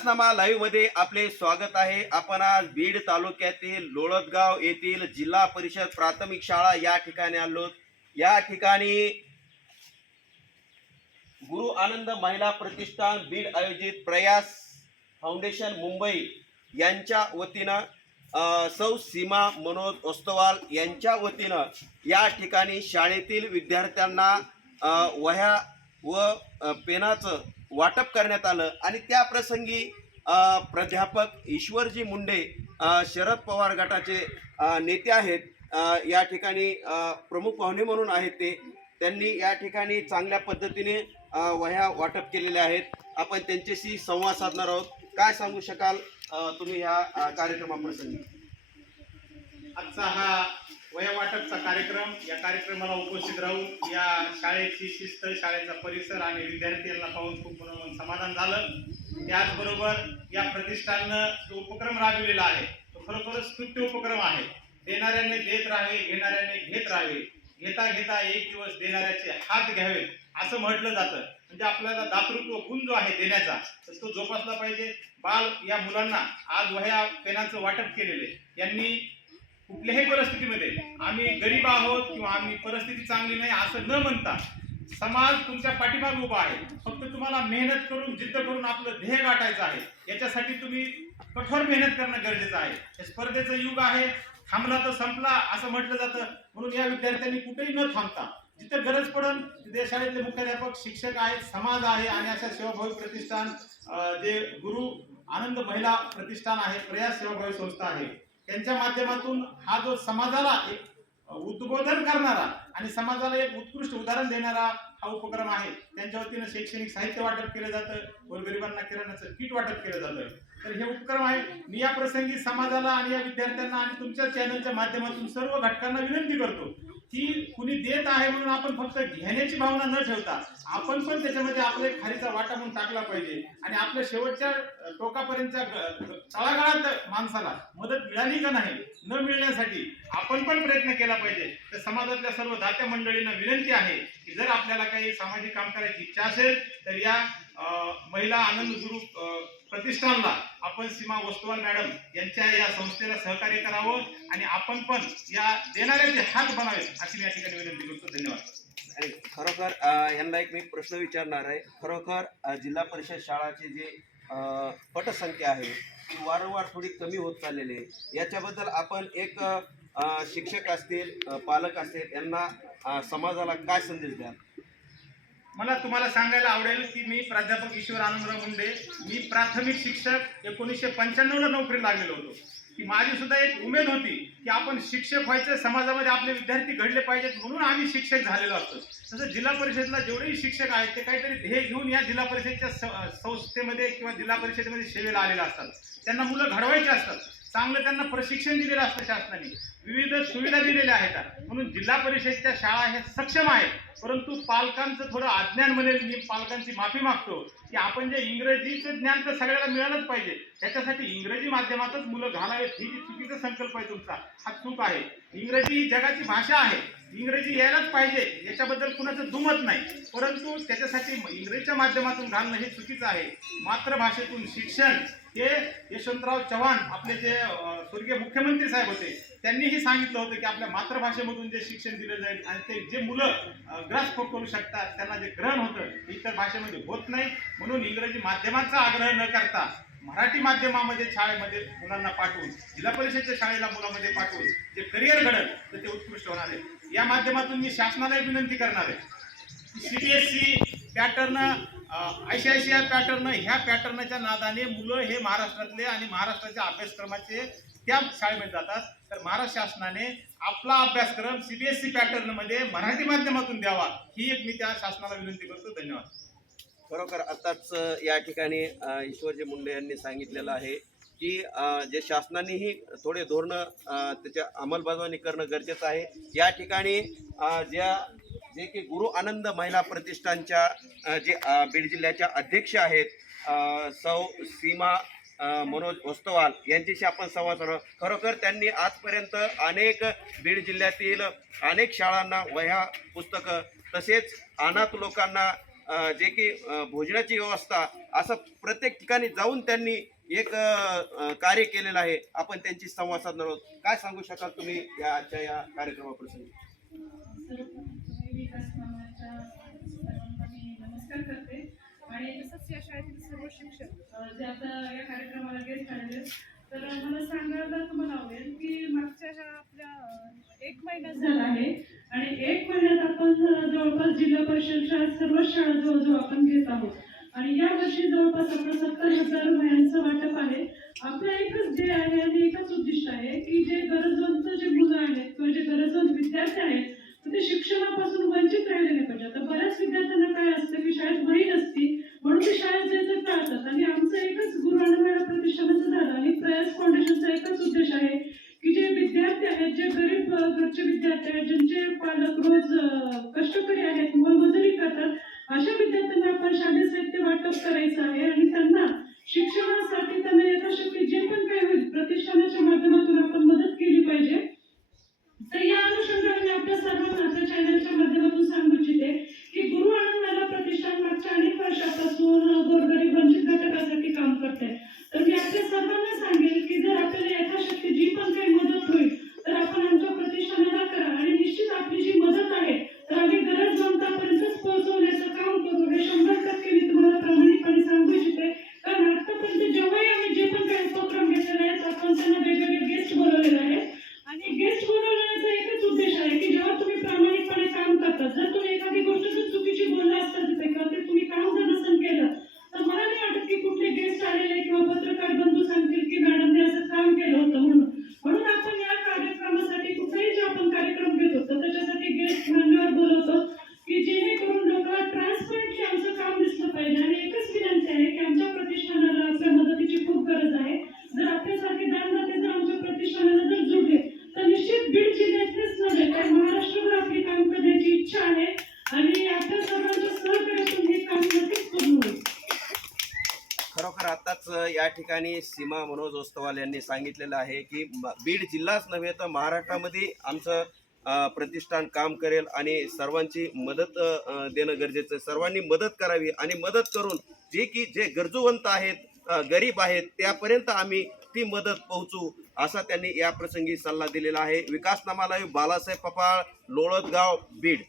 शासनामा लाईव्हमध्ये आपले स्वागत आहे. आपण आज बीड तालुक्यातील लोळदगाव येथील जिल्हा परिषद प्राथमिक शाळा या ठिकाणी आलो. या ठिकाणी गुरु आनंद महिला प्रतिष्ठान बीड आयोजित प्रयास फाउंडेशन मुंबई यांच्या वतीनं सौ सीमा मनोज ओस्तवाल यांच्या वतीनं या ठिकाणी शाळेतील विद्यार्थ्यांना वह्या व पेनाचं वाटप करण्यात आलं. आणि त्या प्रसंगी प्राध्यापक ईश्वरजी मुंडे शरद पवार गटाचे नेते आहेत. या ठिकाणी प्रमुख पाहुणे म्हणून आहेत ते. त्यांनी या ठिकाणी चांगल्या पद्धतीने वह्या वाटप केलेल्या आहेत. आपण त्यांच्याशी संवाद साधणार आहोत. काय सांगू शकाल तुम्ही ह्या कार्यक्रमाप्रसंगी? आजचा हा वया वाटपचा कार्यक्रम या कार्यक्रमाला उपस्थित राहू या शाळेची शिस्त शाळेचा परिसर आणि विद्यार्थ्यांना पाहून खूप मन- समाधान झालं. त्याचबरोबर या प्रतिष्ठाननं जो उपक्रम राबविलेला आहे तो खरोखरच स्तुत्य उपक्रम आहे. देणाऱ्याने देत राहावे घेणाऱ्याने घेत राहावे. घेता घेता एक दिवस देणाऱ्याचे हात घ्यावेत असं म्हटलं जातं. म्हणजे आपल्याला दातृत्व गुण जो आहे देण्याचा तर तो जोपासला पाहिजे. बाल या मुलांना आज वह्या पेनाचं वाटप केलेले यांनी कुठल्याही परिस्थितीमध्ये आम्ही गरीब आहोत किंवा आम्ही परिस्थिती चांगली नाही असं न म्हणता समाज तुमच्या पाठीमाग उभा आहे. फक्त तुम्हाला मेहनत करून जिद्द करून आपलं ध्येय गाठायचं आहे. याच्यासाठी तुम्ही कठोर मेहनत करणं गरजेचं आहे. हे स्पर्धेचं युग आहे. थांबला तर संपला असं म्हटलं जातं. म्हणून या विद्यार्थ्यांनी कुठेही न थांबता जिथं गरज पडन तिथे शाळेतले मुख्याध्यापक शिक्षक आहेत समाज आहे आणि अशा सेवाभावी प्रतिष्ठान जे गुरु आनंद महिला प्रतिष्ठान आहे प्रयास सेवाभावी संस्था आहे. त्यांच्या माध्यमातून हा जो समाजाला एक उद्बोधन करणारा आणि समाजाला एक उत्कृष्ट उदाहरण देणारा हा उपक्रम आहे. त्यांच्या वतीनं शैक्षणिक साहित्य वाटप केलं जातं गोरगरिबांना किराणाचं किट वाटप केलं जातं. तर हे उपक्रम आहे. मी या प्रसंगी समाजाला आणि या विद्यार्थ्यांना आणि तुमच्या चॅनलच्या माध्यमातून सर्व घटकांना विनंती करतो की कुणी देत आहे म्हणून आपण फक्त घेण्याची भावना न ठेवता आपण पण त्याच्यामध्ये आपला एक खारीचा वाटा म्हणून टाकला पाहिजे. आणि आपल्या शेवटच्या टोकापर्यंतच्या तळागाळात माणसाला मदत मिळाली का नाही न मिळण्यासाठी आपण पण प्रयत्न केला पाहिजे. तर समाजातल्या सर्व दात्या मंडळींना विनंती आहे की जर आपल्याला काही सामाजिक काम करायची इच्छा असेल तर या महिला आनंद गुरु प्रतिष्ठानला आपण सीमा वस्तुवाल मॅडम यांच्या या संस्थेला सहकार्य करावं आणि आपण पण या देणाऱ्याचे हात बनावेत अशी मी या ठिकाणी विनंती करतो. धन्यवाद. खरोखर यांना एक मी प्रश्न विचारणार आहे. खरोखर जिल्हा परिषद शाळाची जी पटसंख्या आहे ती वारंवार थोडी कमी होत चाललेली आहे. याच्याबद्दल आपण एक शिक्षक असतील पालक असतील यांना समाजाला काय संदेश द्याल? मला तुम्हाला सांगायला आवडेल की मी प्राध्यापक ईश्वर आनंदराव मुंडे. मी प्राथमिक शिक्षक एकोणीसशे पंच्याण्णवला नोकरी लागलेलो होतो. की माझी सुद्धा एक उमेद होती की आपण शिक्षक व्हायचं समाजामध्ये आपले विद्यार्थी घडले पाहिजेत म्हणून आम्ही शिक्षक झालेलो असतो. तसं जिल्हा परिषदला जेवढेही शिक्षक आहेत ते काहीतरी ध्येय घेऊन या जिल्हा परिषदच्या स- संस्थेमध्ये किंवा जिल्हा परिषदेमध्ये सेवेला आलेले असतात. त्यांना मुलं घडवायचे असतात. चांगलं त्यांना प्रशिक्षण दिलेलं असतं शासनाने. विविध सुविधा दिलेल्या आहेत. म्हणून जिल्हा परिषदच्या शाळा हे सक्षम आहेत. परंतु पालकांचं थोडं अज्ञान म्हणेल मी पालकांची माफी मागतो. की आपण जे इंग्रजीचं ज्ञान तर सगळ्याला मिळालंच पाहिजे. त्याच्यासाठी इंग्रजी माध्यमातच मुलं घालावेत ही जी चुकीचा संकल्प आहे तुमचा हा चूक आहे. इंग्रजी ही जगाची भाषा आहे. इंग्रजी यायलाच पाहिजे याच्याबद्दल कुणाचं दुमत नाही. परंतु त्याच्यासाठी इंग्रजीच्या माध्यमातून घालणं हे चुकीचं आहे. मातृभाषेतून शिक्षण हे यशवंतराव चव्हाण आपले जे स्वर्गीय मुख्यमंत्री साहेब होते त्यांनीही सांगितलं होतं की आपल्या मातृभाषेमधून जे शिक्षण दिलं जाईल आणि ते जे मुलं ग्रास्प करू शकतात त्यांना जे ग्रहण होतं ते इतर भाषेमध्ये होत नाही. म्हणून इंग्रजी माध्यमाचा आग्रह न करता मराठी माध्यमामध्ये शाळेमध्ये मुलांना पाठवून जिल्हा परिषदच्या शाळेला मुलामध्ये पाठवून जे करिअर घडल तर ते उत्कृष्ट होणार आहे. या माध्यमातून मी शासनालाही विनंती करणार आहे सी पॅटर्न आयसीआयसीआय पॅटर्न ह्या पॅटर्नच्या नादाने मुलं हे महाराष्ट्रातले आणि महाराष्ट्राच्या अभ्यासक्रमाचे त्या शाळेमध्ये जातात. तर महाराष्ट्र शासनाने आपला अभ्यासक्रम सीबीएसई पॅटर्नमध्ये मराठी माध्यमातून द्यावा. ही एक मी त्या शासनाला विनंती करतो. धन्यवाद. खरोखर आताच या ठिकाणी ईश्वरजी मुंडे यांनी सांगितलेलं आहे की जे शासनानेही थोडे धोरणं त्याच्या अंमलबजावणी करणं गरजेचं आहे. या ठिकाणी ज्या जे की गुरु आनंद महिला प्रतिष्ठानच्या जे बीड जिल्ह्याच्या अध्यक्ष आहेत सौ सीमा मनोज ओस्तवाल यांच्याशी आपण संवाद साधला खरोखर त्यांनी आजपर्यंत अनेक बीड जिल्ह्यातील अनेक शाळांना वह्या पुस्तकं तसेच अनाथ लोकांना जे की भोजनाची व्यवस्था असं प्रत्येक ठिकाणी जाऊन त्यांनी एक कार्य केलेलं आहे. आपण त्यांची संवाद साधणार आहोत. काय सांगू शकाल तुम्ही या आजच्या या कार्यक्रमाप्रसंगी? शिक्षक. जे आता या कार्यक्रमाला गेस्ट आले तर मला सांगायला तुम्हाला आवडेल की मागच्या आपल्या एक महिना झाला आहे आणि एक महिन्यात आपण जवळपास जिल्हा परिषद शाळा सर्व शाळा जो आपण घेत आहोत. आणि या वर्षी जवळपास आपण सत्तर हजार महिन्यांचं वाटप आहे. आपलं एकच ध्येय आहे आणि एकच उद्दिष्ट आहे की जे गरजवंत जे मुलं आहेत किंवा जे गरजवंत विद्यार्थी आहेत ते शिक्षणापासून वंचित ዶክተር ሳሚ ሰና फार आताच या ठिकाणी सीमा मनोज ओस्तवाल यांनी सांगितलेलं आहे की बीड जिल्हाच नव्हे तर महाराष्ट्रामध्ये आमचं प्रतिष्ठान काम करेल आणि सर्वांची मदत देणं गरजेचं आहे. सर्वांनी मदत करावी आणि मदत करून जे की जे गरजूवंत आहेत गरीब आहेत त्यापर्यंत आम्ही ती मदत पोहोचू असा त्यांनी या प्रसंगी सल्ला दिलेला आहे. विकासनामाला बालासाहेब पपाळ लोळदगाव बीड.